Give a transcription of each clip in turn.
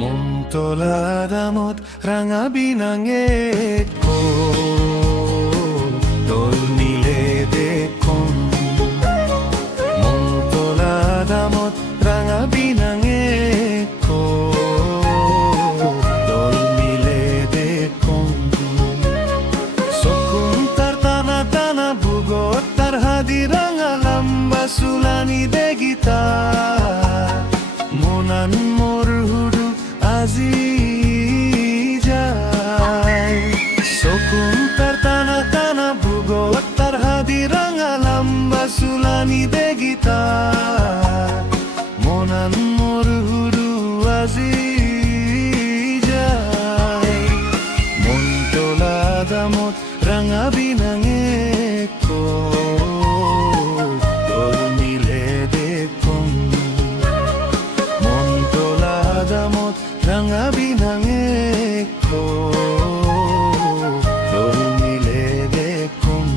Muntola damot ranga binange ko dol nile dekon Muntola damot ranga binange ko dol nile dekon Sokun tar tana tana bugot tar hadiranga lamba sulani de gita Monan mor hudu আজি যায় সকুন তার টানা টানা ভূগোল তার হাদি রাঙা লম্বা সুলানি দে গীতা মনান মোর হুরু আজি যায় মন তোলা দামত রাঙা বিনাঙে কো তোর মিলে দেখুন মন তোলা দামত ranga binange ko dol mile dekon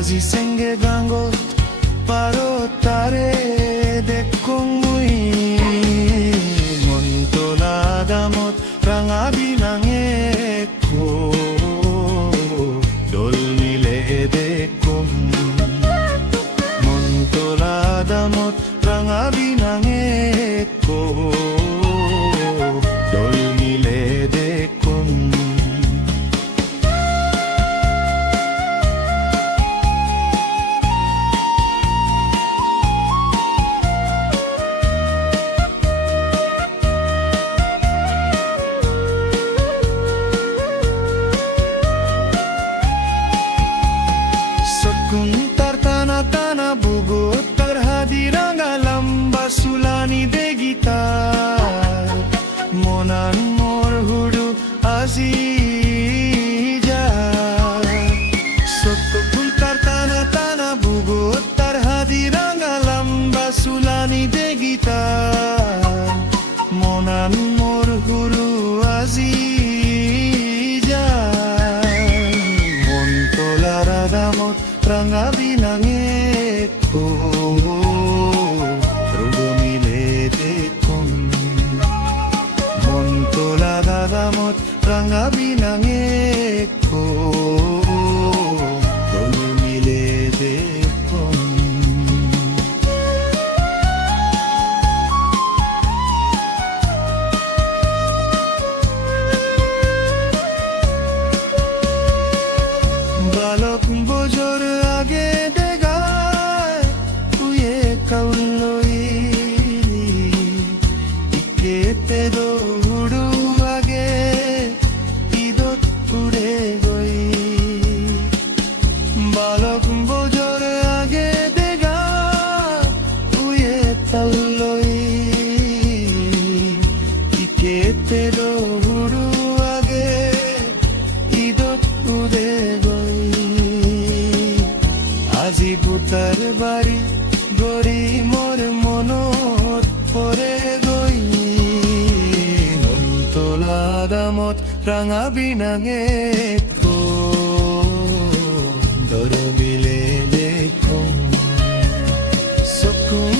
Azi senge gango paro tare dekong mui Montola damot ranga binange ko dol nile dekong Montola damot ranga binange ko dol nile dekong Sokun tar tana tana bugot tar hadiranga lamba sulani de gita monan mor hudu azi যায় Sokun tar tana tana bugot tar hadiranga lamba sulani de gita monan mor hudu azi যায় mon tolara damot ranga binange ko rugo mile dekon mon tola dadamot ranga binange ko rugo mile dekon balok bojor age degaay tuye kauloili ikete do hudu age idot ude goi balok bojor age degaay tuye kauloili ikete do hudu age idot ude goi আজি গুতার বাড়ি গড়ি মোর মনত পরে গই তোলা দামত রাঙা বিনাঙে কো দর বিলে দেখুন সকুন